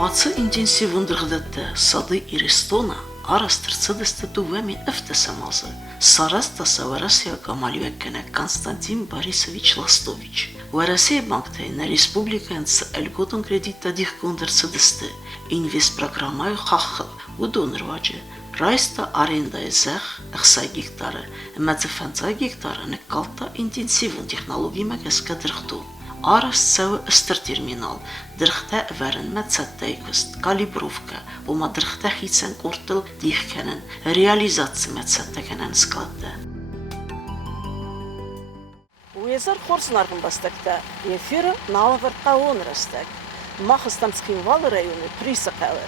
Ați intensiv ընդրդette սադի իրիստոնը արաստրցդստը դուվեմի էֆտեսամազը Սարաստա Սավարասիա Կամալյուեկենը Կոնստանտին Բարիսովիչ Լաստովիչ Վարասիա բանկտայնը ռեսպուբլիկայից Էլգոտոն կրեդիտադիխ կոնդրցդստը ինվեստ պրոգրամայ խախը ու դոնրվաճը Ռայստա արենդայ զեղ ըխսագիկտարը մածֆանցագիկտարը նկալտա ինտենսիվ տեխնոլոգիա մակսկա դրխտու Արասցավը ստերտերմինալ դրխտա վարն մածատայքուստ կալիբրովկա ու մադրխտա խիցեն կորտել դիխքանն ռեալիզացիա մածատականան սկալտը Ուեզար խորսնարգն բաստակտա եֆիրը նավվրտաուն ռստակ մախստամցքին վալ ռայոնի պրիսակավը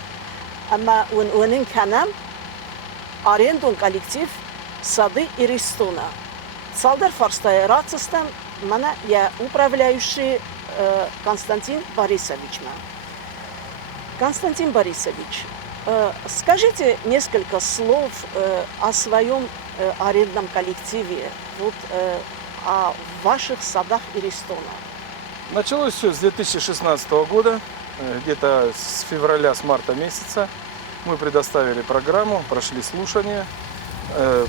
Ama onun kanam арендун коллектив сады Иристона. Салдар форстая рацистам mana я управляющий Константин Борисович. Константин Борисович, скажите несколько слов о своем арендном коллективе, вот, о ваших садах Иристона. Началось все с 2016 года, где-то с февраля, с марта месяца. Мы предоставили программу, прошли слушания,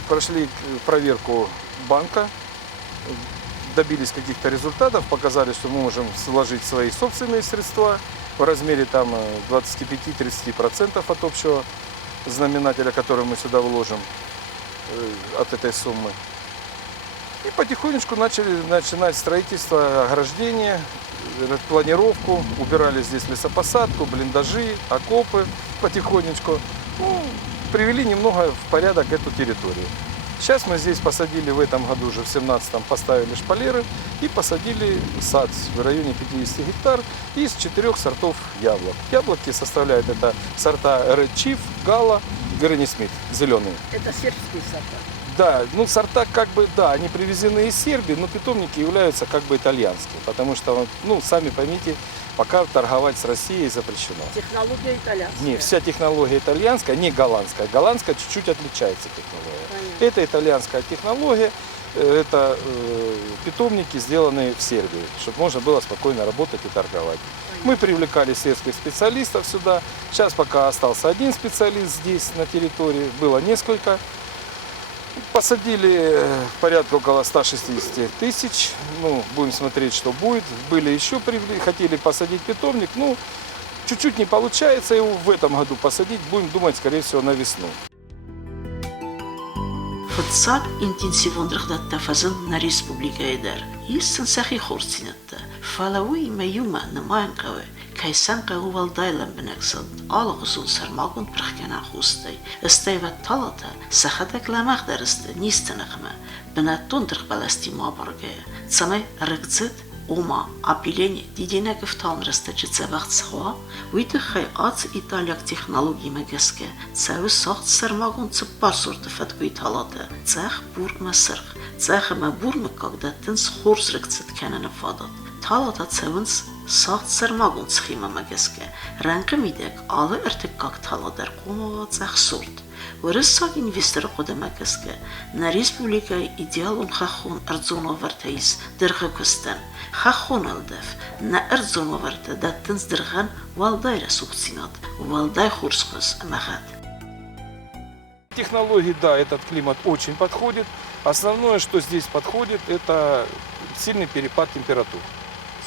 прошли проверку банка, добились каких-то результатов, показали, что мы можем вложить свои собственные средства в размере 25-30% от общего знаменателя, который мы сюда вложим от этой суммы. И потихонечку начинать строительство, ограждения, планировку, убирали здесь лесопосадку, блиндажи, окопы потихонечку. Привели немного в порядок эту территорию. Сейчас мы здесь посадили в этом году, уже в 2017-м поставили шпалеры и посадили сад в районе 50 гектар из 4 сортов яблок. Яблоки составляют это сорта Red Chief, Gala, Granny Smith, зеленые. Это сербские сорта? Да, ну сорта как бы, да, они привезены из Сербии, но питомники являются как бы итальянские, потому что, ну, сами поймите, пока торговать с Россией запрещено. Технология итальянская? Нет, вся технология итальянская, не голландская. Голландская чуть-чуть отличается технология. Понятно. Это итальянская технология, это питомники, сделанные в Сербии, чтобы можно было спокойно работать и торговать. Понятно. Мы привлекали сельских специалистов сюда. Сейчас пока остался один специалист здесь на территории, было несколько. Посадили порядка около 160 тысяч, ну, будем смотреть, что будет. Были еще, хотели посадить питомник, ну, чуть-чуть не получается, его в этом году посадить, будем думать, скорее всего, на весну. Фцак интенсивон дрхдатта фазан на республика Эдар. Истин сахи хорцинатта. Фалауи маюма намаянкаве. Кайсан кагувал дайлан бенексад. Алгызун сармагун прахкана хустай. Эстайват талата сахадак ламах дарысты нистенахма. Бенаттон дрхбаласти мабаргая. Цамай рыгцет Ома апилени дидинаков талнрастачи цавахцхва, уйдыхай ац итальяк технологии магеске, цавы сахт сармагун цепар сортов талата, цах бург масырх, цахама бурмы когда тынс хорзрыкцет кенена фадат. Талата цавынс сахт сармагун цхима магеске, ранка мидек алы эртек как таладар комова цах сорт. Вырысак инвестор кодамакеске, на республика идеалун хахон арзоновартаис дыргакустан. Хахон алдав, на арзоноварта даттынс дырган валдайра сукцинат, валдай хурскус махат. Технологии, да, этот климат очень подходит. Основное, что здесь подходит, это сильный перепад температур.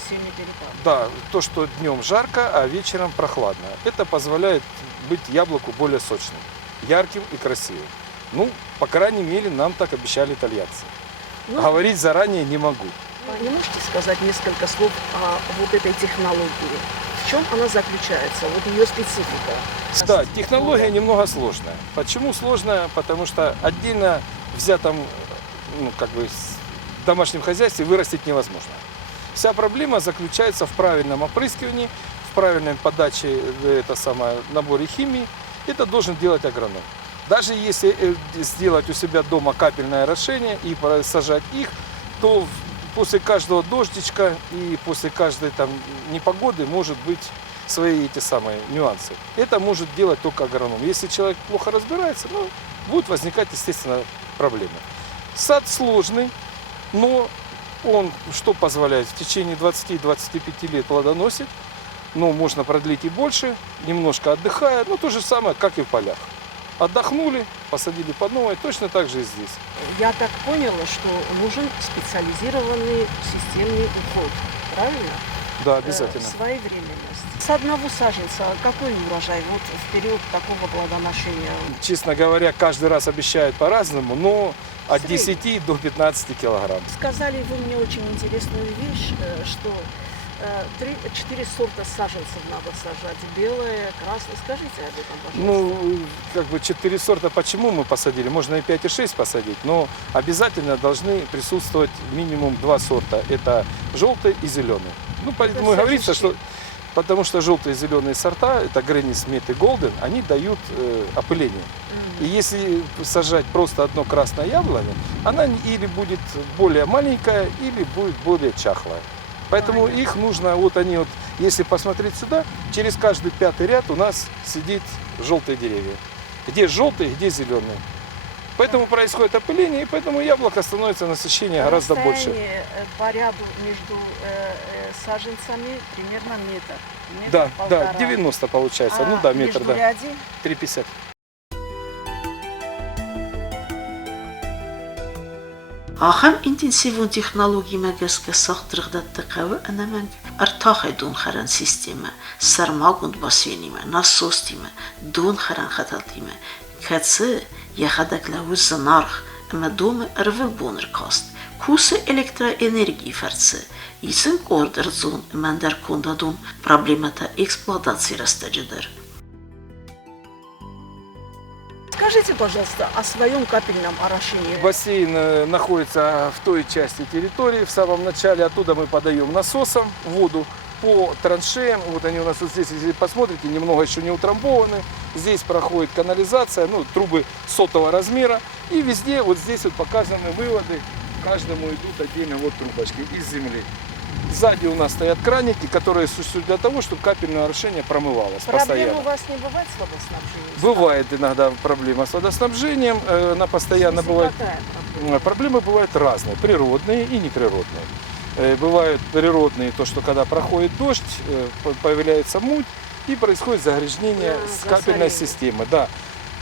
Сильный перепад? Да, то, что днем жарко, а вечером прохладно. Это позволяет быть яблоку более сочным, ярким и красивым. Ну, по крайней мере, нам так обещали итальянцы. Говорить заранее не могу. Не можете сказать несколько слов о вот этой технологии? В чем она заключается? Вот ее специфика? Да, технология немного сложная. Почему сложная? Потому что отдельно взятом, ну, как бы, в домашнем хозяйстве вырастить невозможно. Вся проблема заключается в правильном опрыскивании, в правильной подаче, наборе химии. Это должен делать агроном. Даже если сделать у себя дома капельное орошение и сажать их, то после каждого дождичка и после каждой непогоды может быть свои нюансы. Это может делать только агроном. Если человек плохо разбирается, будут возникать, естественно, проблемы. Сад сложный, но он что позволяет? В течение 20-25 лет плодоносит. но можно продлить и больше, немножко отдыхая, ну то же самое, как и в полях. Отдохнули, посадили по новой, точно так же и здесь. Я так поняла, что нужен специализированный системный уход, правильно? Да, обязательно. Своевременность. С одного саженца какой урожай вот в период такого плодоношения? Честно говоря, каждый раз обещают по-разному, но от Средний. 10 до 15 килограмм. Сказали вы мне очень интересную вещь, что 3-4 сорта саженцев надо сажать. Белое, красное. Скажите об этом, пожалуйста. Ну, как бы 4 сорта, почему мы посадили? Можно и 5, и 6 посадить, но обязательно должны присутствовать минимум 2 сорта. Это желтый и зеленый. Ну, поэтому и говорится, что потому что желтые и зеленые сорта, это Гренни Смит и Голден, они дают опыление. И если сажать просто одно красное яблоня, она или будет более маленькая, или будет более чахлая. Поэтому их нужно, вот они вот, если посмотреть сюда, через каждый 5-й ряд у нас сидит желтые деревья. Где желтые, где зеленые. Поэтому происходит опыление, и поэтому яблоко становится насыщение гораздо больше. Расстояние по ряду между саженцами примерно метр. Да, полтора. 90 получается. Ну да, метр, да. Междуряди 3,50. Ախր ինտենսիվուն տեխնոլոգի մագասկը սախտրղդատ տղավը անամանք արտախ է դուն խարան սիստեմը, սարմագունդ բասենիմը, նասոստիմը, դուն խարան խատատիմը, կացը եղադակլավու զնարխ, ըմը դումը ըրվել բոնր կաստ, կուսը էլեկտրաէներգի վարցը, իսն կորդր ձուն ըմանդար կոնդադուն պրաբլեմատա էքսպլատացի ռաստաջդար. Скажите, пожалуйста, о своем капельном орошении. Бассейн находится в той части территории, в самом начале. Оттуда мы подаем насосом воду по траншеям. Вот они у нас вот здесь, если посмотрите, немного еще не утрамбованы. Здесь проходит канализация, ну, трубы сотого размера. И везде вот здесь вот показаны выводы. Каждому идут отдельно вот трубочки из земли. Сзади у нас стоят краники, которые существуют для того, чтобы капельное орошение промывалось Проблем постоянно. у вас не бывает с водоснабжением? Бывает иногда проблема с водоснабжением, она постоянно бывает. Какая проблема? Проблемы бывают разные, природные и неприродные. Бывают природные, то, что когда проходит дождь, появляется муть и происходит загрязнение с капельной системы. Да.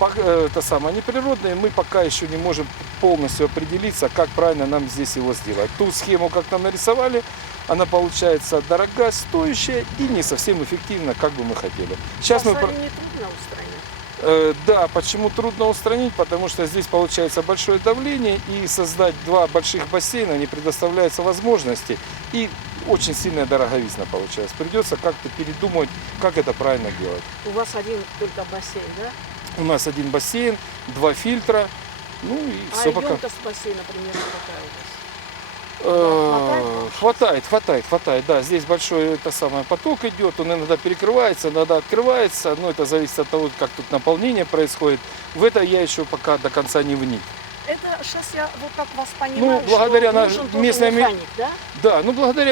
Это самое неприродное, мы пока еще не можем полностью определиться, как правильно нам здесь его сделать. Ту схему, как нам нарисовали, она получается дорогая, стоящая и не совсем эффективна, как бы мы хотели. Сейчас мы... Не трудно устранить? Да, почему трудно устранить? Потому что здесь получается большое давление, и создать два больших бассейна не предоставляется возможности, и очень сильная дороговизна получается. Придется как-то передумать, как это правильно делать. У вас один только бассейн, да? У нас один бассейн, 2 фильтра, ну и все пока. емкость бассейна примерно какая у вас? Хватает, да, здесь большой поток идет, он иногда перекрывается, иногда открывается, но это зависит от того, как тут наполнение происходит. В это я еще пока до конца не вник. Это сейчас я вот как вас понимаю, благодаря что нужен тоже местной механик, да? Да,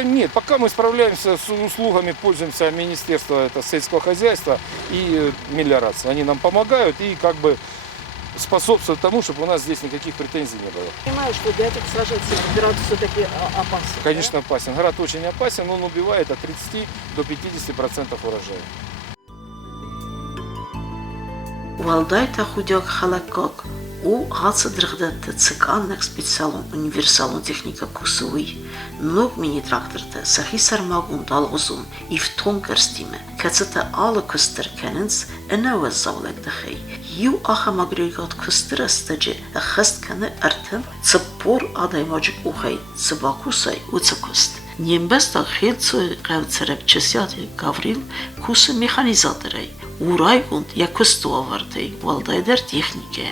нет, пока мы справляемся с услугами, пользуемся Министерства сельского хозяйства и мелиорации. Они нам помогают и как бы способствуют тому, чтобы у нас здесь никаких претензий не было. Понимаю, что для этих саженцев град все-таки опасен. Конечно, опасен. Град очень опасен, он убивает от 30 до 50% урожая. Валдайта худяк халакок у гаса дрыгдатта циканнак специалун универсалун техника кусуи ног мини тракторта сахи сармагун далгузун ифтон карстиме кацата ала кустер кененс энава завлак дахей ю аха магригат кустер астаджи ахаст кане артен цпор адаймаджик ухай цбакусай уцкуст Нембеста хилцу гавцерепчесяти Гаврил кусы механизаторей урайгунд якустуавартей валдайдер технике.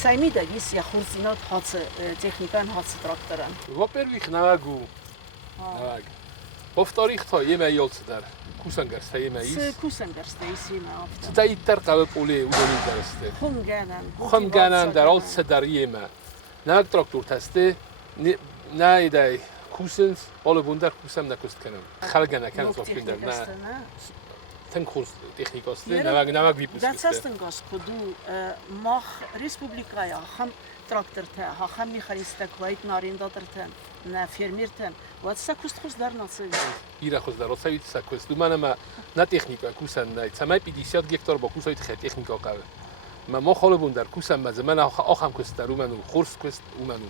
Саймида есть я хурзинат хацы техникан хацы тракторан. Во-первых, нагу. Во-вторых, то еме ёлцы дар. Кусангар стаеме из. Кусангар стаеме авто. Стаиттар каве поле удонин дарсте. Хум ганан дар алцы дар еме. Наг трактор тасте не идай кусенс, оле бундар кусам накуст канам. Халгана канам софиндер. արդեն կուրս տեխնիկոստի, Երբ- նավակ վիպուսկի։ Դացաստն գաս կդու մախ ռեսպուբլիկայա խամ տրակտոր թե հախամ միխարիստակ վայտ նարինդատր նա ֆերմեր թե վատսա կուստխուս դառնացել Իրա խոսդարոցավիտ սակուս դումանամա նա տեխնիկա կուսան նայ ցամայ 50 գեկտար բոկուսոյթ խե տեխնիկա կավ ما خالبون در کوسم مزه من آخم کستر اومنو خورس کست اومنو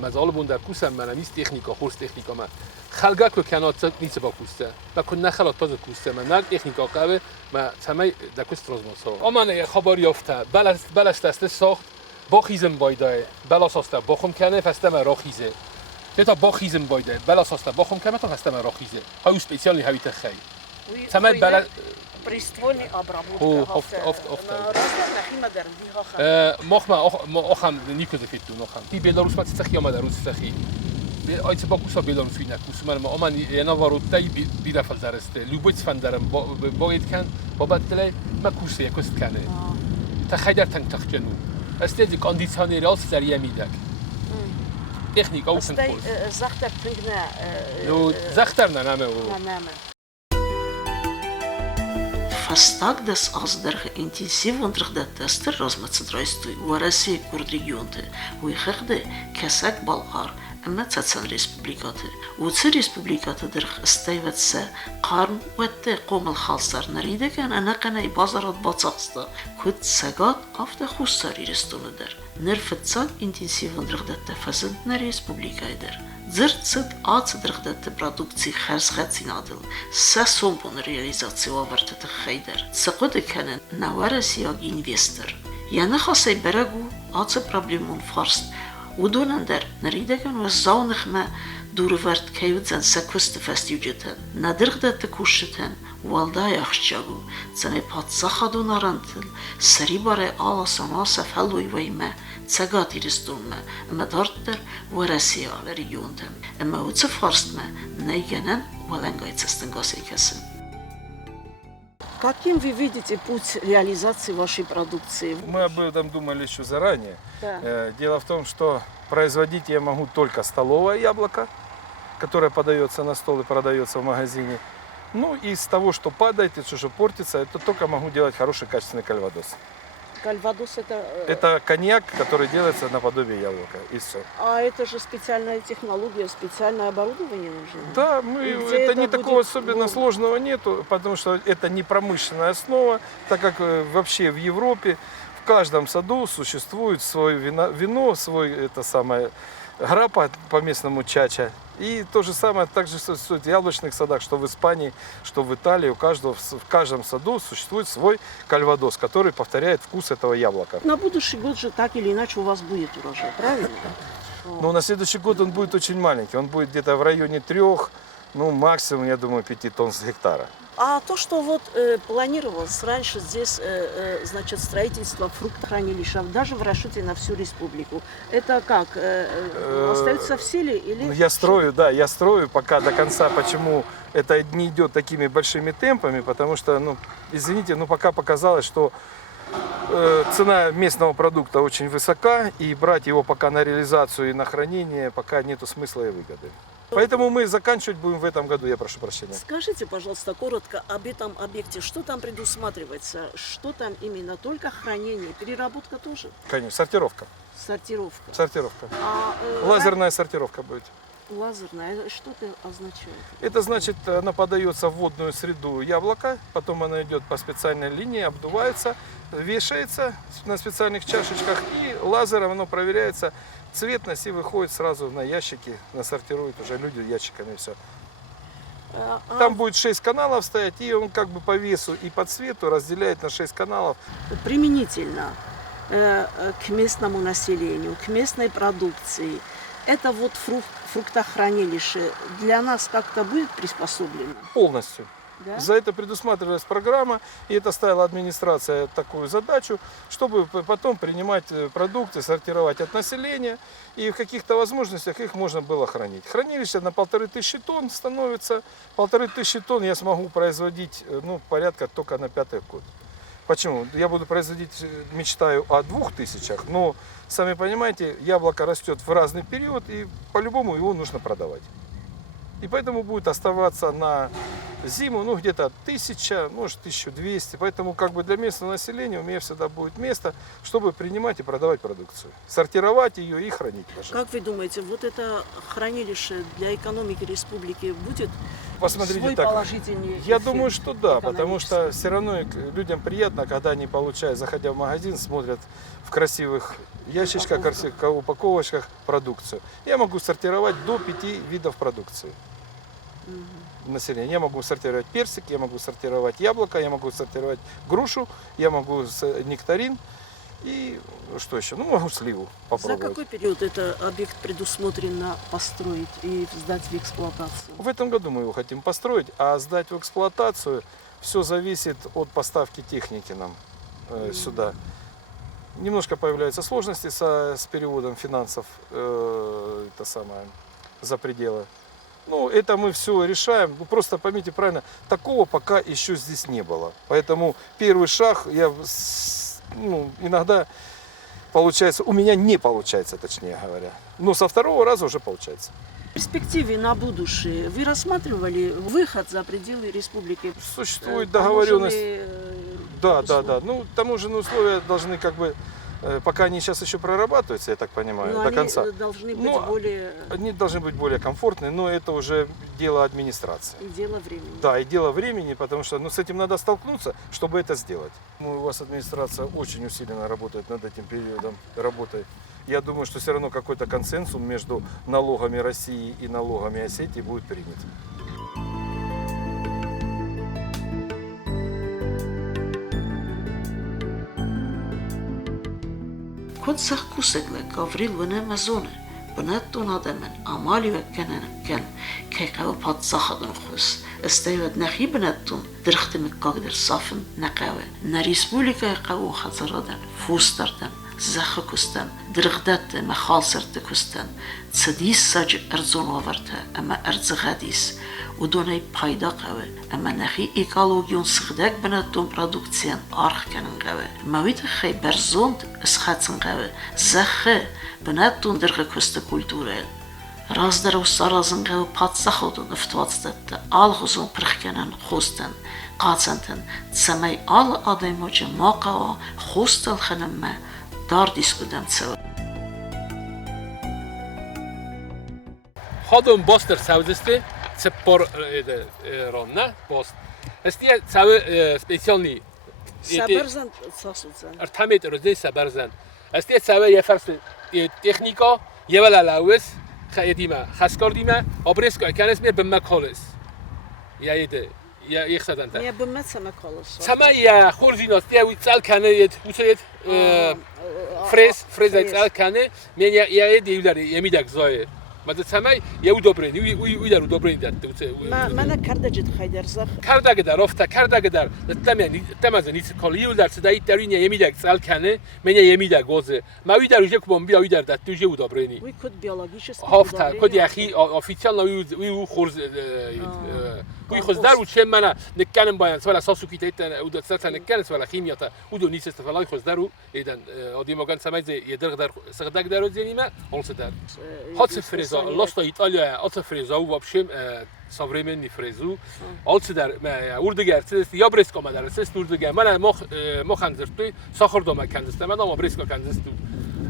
مزه خالبون در کوسم من نیست تکنیکا خورس تکنیکا من خلقا که کنات نیست با کوسته و کن نخلات تازه کوسته من نه تکنیکا قوه ما تمای در کوست روزماسا آمانه خبر یافته بلست دسته ساخت با خیزم بایده بلا ساسته باخم کنه فسته من را خیزه تا با خیزم بایده بلا ساسته باخم کنه تا فسته من را خیزه های اسپیسیالی هویت خی تمای بلا приствольный обработка مخم نیکو دفیت دو نخم تی بیلاروس مات سخی آمده روز سخی آیت با کوسا بیلاروس وی نکوس من آمن یه وارودتای بیرفت درسته لوبویت فندرم باید کن بابت دلی ما کوسه یکوست کنه تخیل تنگ تخجنو استیزی کاندیسیونی راست سریع میدک تکنیک اوسن کورس زختر تنگنه زختر نامه او Фастаг das аздерх интенсив ондрхдат тестер размацдрайстуй в России курд регионте уйхахде касак болгар أما تاتسان ريسبوبليكاتي وتسا ريسبوبليكاتي درخ استيواتسا قارن واتي قوم الخالصار نريده كان أنا قناي بازارات باتصاقستا كود ساقات قافتا خوستاري رستونه در نرفتسان انتنسيف اندرخدات تفاسن نريسبوبليكاي در زرت صد آت درخدات برودكتي خرسخاتين عدل ساسومبون رياليزاتي وابرتت خيدر ساقود كان نوارا سياق انفستر يعني خاصي براغو آت проблемون فارست ودونندر نريدگان و زاونخ ما دورورد کیودزن سکوست فستیوجتن ندرخدت کشتن والدای اخشجاگو زنی پاتساخدو نارنتل سری باره آلا سناس فلوی ویمه تساقاتی رستومه اما دارتر ورسی آل ریونتن اما او فارست ما نیگنن ولنگای تستنگاسی کسن. Каким вы видите путь реализации вашей продукции? Мы об этом думали еще заранее. Да. Дело в том, что производить я могу только столовое яблоко, которое подается на стол и продается в магазине. Ну и из того, что падает и что портится, это только могу делать хороший качественный кальвадос. Кальвадос это... Это коньяк, который делается наподобие яблока, и все. А это же специальная технология, специальное оборудование нужно? Да, это не такого будет, особенно сложного нету, потому что это не промышленная основа, так как вообще в Европе в каждом саду существует свое вино, свой это самое граппа по-местному чача. И то же самое также существует в яблочных садах, что в Испании, что в Италии. В каждом саду существует свой кальвадос, который повторяет вкус этого яблока. На будущий год же так или иначе у вас будет урожай, правильно? Но на следующий год он будет очень маленький. Он будет где-то в районе 3, ну максимум, я думаю, 5 тонн с гектара. А то, что вот планировалось раньше здесь, значит, строительство фруктохранилища, даже в расчете на всю республику, это как? Остается в силе или? Я строю пока до конца. Почему это не идет такими большими темпами? Потому что, ну, извините, но пока показалось, что цена местного продукта очень высока, и брать его пока на реализацию и на хранение пока нету смысла и выгоды. Поэтому мы заканчивать будем в этом году, я прошу прощения. Скажите, пожалуйста, коротко об этом объекте. Что там предусматривается? Что там именно? Только хранение, переработка тоже? Конечно, сортировка. Сортировка. Лазерная сортировка будет. Лазерная. Что это означает? Это значит, она подается в водную среду яблока, потом она идет по специальной линии, обдувается, вешается на специальных чашечках, и лазером оно проверяется, цветность, и выходит сразу на ящики, насортируют уже люди ящиками все. Там будет 6 каналов стоять, и он как бы по весу и по цвету разделяет на 6 каналов. Применительно к местному населению, к местной продукции, это вот фруктохранилище для нас как-то будет приспособлено? Полностью. Да? За это предусматривалась программа, и это ставила администрация такую задачу, чтобы потом принимать продукты, сортировать от населения, и в каких-то возможностях их можно было хранить. Хранилище на 1500 тонн становится. 1500 тонн я смогу производить, ну, порядка только на 5-й год. Почему? Я буду производить, мечтаю о 2000, но, сами понимаете, яблоко растет в разный период, и по-любому его нужно продавать. И поэтому будет оставаться на Зиму, ну, где-то 1000, может, 1200. Поэтому, как бы для местного населения у меня всегда будет место, чтобы принимать и продавать продукцию. Сортировать ее и хранить даже. Как вы думаете, вот это хранилище для экономики республики будет Посмотрите свой так. положительный Я эффект думаю, что да, потому экономический? что все равно людям приятно, когда они получают, заходя в магазин, смотрят в красивых ящичках, красивых упаковочках продукцию. Я могу сортировать до 5 видов продукции. Населения. Я могу сортировать персик, я могу сортировать яблоко, я могу сортировать грушу, я могу нектарин и что еще? Ну, могу сливу За попробовать. какой период это объект предусмотрено построить и сдать в эксплуатацию? В этом году мы его хотим построить, а сдать в эксплуатацию все зависит от поставки техники нам сюда. Немножко появляются сложности с переводом финансов за пределы. Ну, это мы все решаем. Ну, просто поймите правильно, такого пока еще здесь не было. Поэтому первый шаг, иногда получается, у меня не получается, точнее говоря. Но со второго раза уже получается. В перспективе на будущее вы рассматривали выход за пределы республики? Существует договоренность. Таможенные, Да. Ну, таможенные условия должны пока они сейчас еще прорабатываются, я так понимаю, но до они конца. должны быть Ну, более Они должны быть более комфортные, но это уже дело администрации. и дело времени. Да, и дело времени, потому что с этим надо столкнуться, чтобы это сделать. У вас администрация очень усиленно работает над этим периодом работы. Я думаю, что все равно какой-то консенсус между налогами России и налогами Осетии будет принят. كنت سخكوسك لكافريل ونما زونه بناتو نادمن أمالي وكنن كن كيكاو بات صاحدن خوس استيود نخي بناتون درخت مكاقدر صافن نقاوه نريسبوليكا قاو خزرادن فوستردن زخ كستن درغدت مخالصرت كستن تسديس ساج ارزون وورته اما ارز غاديس ودوني بايدا قوه اما نخي ايكالوجيون سخدك بناتون برودكسيان ارخ كنن قوه مويت خي برزوند اسخاتن قوه زخ بناتون درغ كست كولتورال رازدر و سارازن قوه پات سخودن افتواتستت آلغزون پرخکنن خوستن قاطسنتن تسمي آل آدموچ ماقا خوستل خنمه دار دیسکودم سوا Hadden boster saudeste, se por ronna bost. Estie cały specjalny. Sabrzan sasudzen. Artamet rozde sabarzan. Estie cały je farse technika, jewala lawes, khayedima, khaskordima, obresko kanes me bimmakoles. Ja yede, ja yxsadanta. Nie bymetseme kolos. Sama ya khurzinos, tie utsal kanet, utsayet frez utsal kane, men ya yede yudari yemidak zoye. Mas samay yew dobren, udaru dobren dat. Mənə kardəcid xaydərzaq. Kardagedar, ofta kardagedar. Tamaz nic kol yudar, sedai terinia yemidak utsal kane, men yemidak goze. Ma udaru je kubom bia udar dat, tuje udobreni. Uy kod biologiczny. Hafta, kod yaxi ofitsialna uy khurz uy khozdar u chem mana nekkanem bayan swala sasu kitaytan udat satan nekkan swala khimiyata udo nis istafala khozdaru idan odimogan samay yedrgdar sgdagdar zenima olsedar hot freza losta İtalya at freza u вообще современный фрезу olsedar urdigar ses ya bresko madar ses urdigar mana mo khanzertoy sakhordoma kanzestam ama bresko kanzestu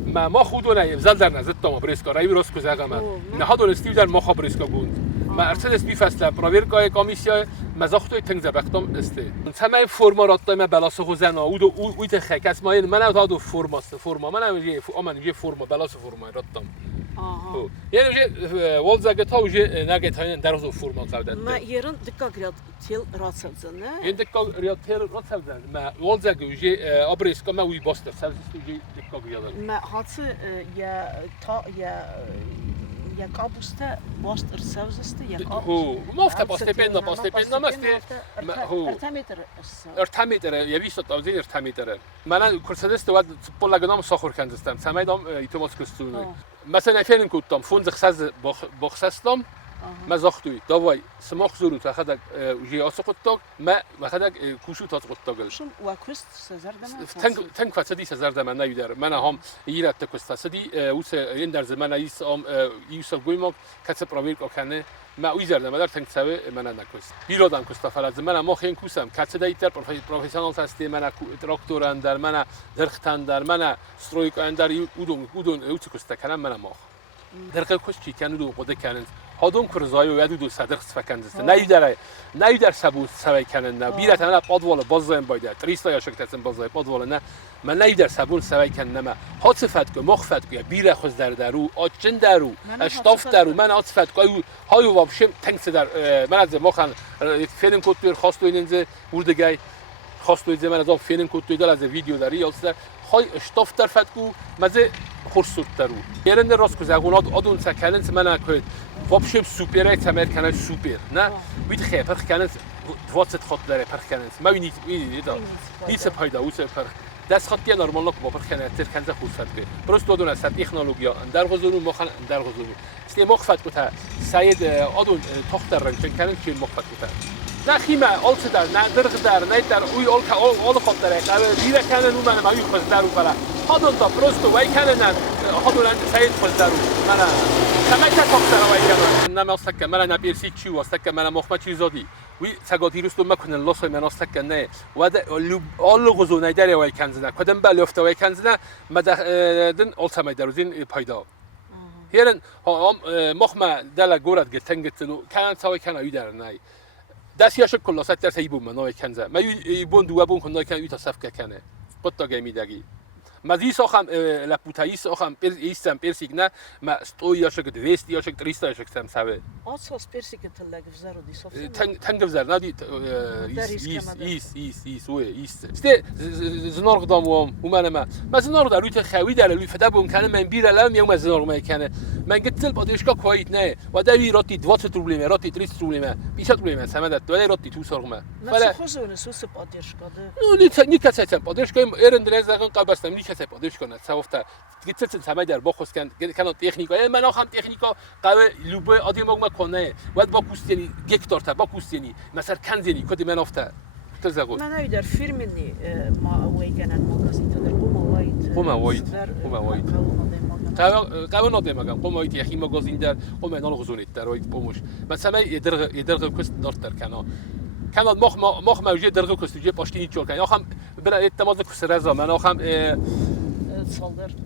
ما خودونه زل در نزد تام بريسكا راي روسكو زغما نهادون استيو در ما خبريسكا گوند ما ارسدس بي فصل پرويركا كوميسيا مزاختو تنگ زبختم استه تمام فرما رات ما بلاس خوزنا او تخکس ما من هادو فرما من يجي امن يجي فرما بلاس فرما راتم Aha. يعني يجي والزاگت ها يجي ناگت ها در زو فرما قودت Ma yarın dikkat grad tel ratsavzan, ne? عندك رياض تير راتسل ما والزاگ يجي ابريسكا ما وي باستر سالس يجي دكا رياض Ma hatsı ya kabusta bastır savzıstı ya kabus. هو مافتا постепенно масте هو Ertametr. ارتميتر يبيش تطاوزين ارتميتر مالا كورسدست واد بولا قدام ساخور كندستم سمايدام يتوماس كستوني مثلا فين كنتم فوند خساز بخسستم ما زاختوی داوای سماخ زورو تا خدک جی آسقطتاگ ما خدک کوشو تا قطتاگل Schon Uakrist Sezardama. تنگ فسدی سزرد من نیودر من هم ایراد تکست فسدی اوس این در زمان ایس یوسف گویمک کسب راویر کنه ما ویزرد من در تنگ سوی من نکست بیرادم کست فلز من ما خیلی کوسم کسب دیتر پروفسیونال هستی من تراکتور اندر من درخت اندر من استرویک اندر اودون اوت کست کنم من ماخ درخت کست چی کنه دو قده کنه هادون کرزای و یادو دو صدق سفکنزست نیودر سبوت سوی کنن نه بیرت انا پادوال بازم باید تریستا یا شکتن بازای پادوال نه من نیودر سبون سوی کنن نه هات صفت کو مخفت کو بیره خوز درو آچن درو اشتاف درو من هات صفت کو هایو وابشم تنگس در من از مخن فیلم کوتور خواستو ایننز وردگای خواستو اینز من از فیلم کوتور دل از ویدیو داری یا در های اشتاف در فت کو مزه خورسوت درو یرند راست کو زغونات آدون سکنن من اکوید وابشم سوپره تمر کنه سوپر نه وید خیلی پرخ کنه 20 خط داره پرخ کنه ما نیت پایدا اوس پرخ دست خطی نرمال با پرخ کنه تر کنه خود فت که پروست دادون از تکنولوژی در غزونو مخن در غزونو است مخفت کوتا سید آدون تختر رنگ کنه که مخفت کوتا نه خیمه آلت در نه درخ در نه در اوی آل خط داره که دیره کنه نو من ماوی خود درو بالا هادون تا پروست وای کنه نه هادون انت سید خود درو من سمعت تختر وای کنه نه استک من نبیرسی چی و استک من مخمه چی زادی وی سگاتی رستو مکنن لاسای من استک نه و آل غزونه داره وای کنزنه کدام بالفته وای کنزنه مدن آلت ما دروزین پیدا هیرن مخمه دل گورد گتنگتنو کان سوای کنه وی در نه دست یاشک کلا ست درس ایبون منای کنزه ما ایبون دو ابون کنای کن ایتا صفکه کنه قطع گمیدگی مزیس آخم لپوتاییس آخم ایستم پرسیگ نه ما استوی یاشک دویست یاشک تریستا یاشک سم سوه Atsas persik tillagı vzaro di sofya. تنگ وزر ندی ایست وی ایست است زنار قدامم و من زنار در روی خوی در روی فدا بون کنه من بیره لام یوم زنار ما کنه من گتل بادشگاه کویت نه و دوی راتی 20 پروبلم راتی 30 پروبلم 20 پروبلم سمدت دوی راتی تو سرغمه فلا خزونه سوس بادشگاه نی کسه بادشگاه ایران درز دقیقاً قبستم نی کسه بادشگاه نه سوفته گتل سمای در باخوس کن تکنیکا من آخام تکنیکا قوی لوبه آدی مگم کنه و با کوستنی گکتار تا با کوستنی مثلا کنزنی کدی من افته تزاغون من ایدر فیلمنی ما ویگنن مغازی تدر قوم واید قوم نادمگم قوم واید یخی مغازین در قوم نال غزونیت در واید بومش مثلا یدرغ کست دارتر کنال مخ موجود درغ کستوجه پاشتینی چول کنه آخام برای اعتماد کسرزا من آخام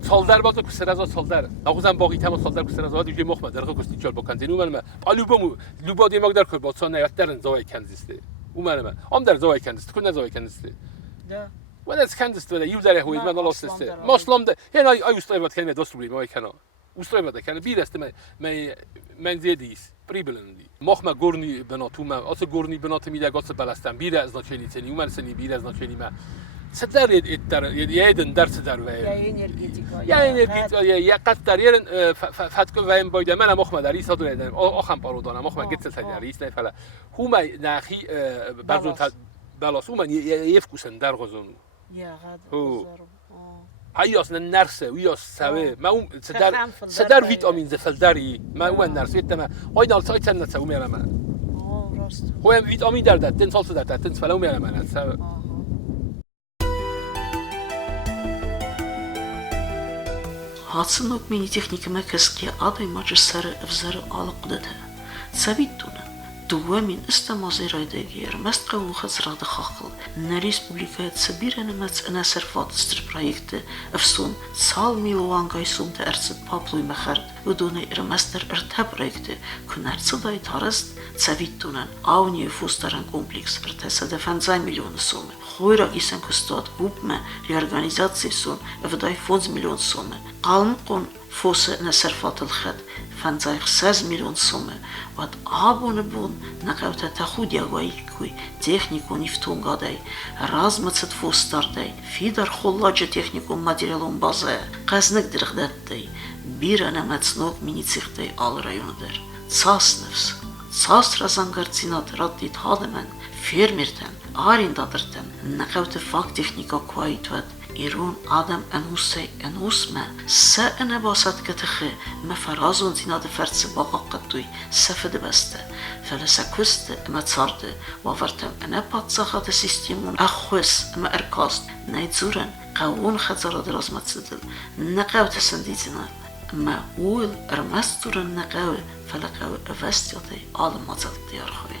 سالدر باز کسرزا سالدر آخوزم باقی تمام سالدر کسرزا دیگه مخ درغ کستی چول بکنزینو من لوبا دیماگ در کل باتسان نیات در زای کنزسته او من ام در زای کنزسته کن زای کنزسته نه و از کنزسته ولی یو در هوید من لاستسته مسلم ده یعنی ای استایبات کنه دوست پروبلم ای کنه استایبات کنه بیرست من زیادیست پریبلندی مخ ما گورنی بناتو ما آس گورنی بناتو میده گاس بالستم بیره از نچنی تنی عمر سنی بیره از نچنی ما صدر در یادن درس در و یا انرژی یا قطع یارن فتکو و باید من مخ ما داری صدر ندارم آخام پارودانم مخ ما گت سجاریست نه فلا هم ناخی برزون بالاس هم یفکوسن در غزون یا غاد هایاس نرسه ویاس سوه ما اون صدر ویتامین زفلدری ما اون نرسه تمام آینال سایت نتساوی میارم من راست هو ویتامین در داد تنسال صدر داد تنس فلو میارم من سوه هاتسنوك ميني تكنيك ما كسكي عضي ماجستر افزار عالقدتها ثابتونا دوامين استمازي رايداغير مستقو خزرا دخاخل نا ريسبوبليكات سبيرا نمات انا سرفات ستر برايكت افسون سال ميلوان غايسون تأرسد بابلوي مخارد ودوني ارمستر ارتاب رايكت كن ارتسداي تارست ثابتونا اوني فوستران كومبلكس ارتسد 5 مليون سومه خويرا إيسان كستاد بوبما ريورغانيزاتسي سون افداي 5 مليون سومه قالن قون فوس نسرفات الخد 5 مليون سومه واد آبون بون نقاوتا تخود يغويكوي تخنيكو نفتون غاداي رازمتسد فوستار داي فيدر خلاجة تخنيكو ماتريالون بازا قازنك درغدات داي بيرا نمتسنوك مينيцих داي آل رايون در تساس نفس تساس رازانغارتسينات رديت هادمان Fermerten, arendadırten, naqavte fak teknika kuaytvat, İrun adam enuse enusme se ene basat ktıxı me farazon zinad fertse baqa qattuy sefede beste felese kuste me tsardı vavartem ene patsaxat sistemun axwes me erkast neyzuren qawun xazara drazmatsidil naqavte sendizina ما ول رمستور النقاوة فلقاوة أفستيطي على مزال ديار خوي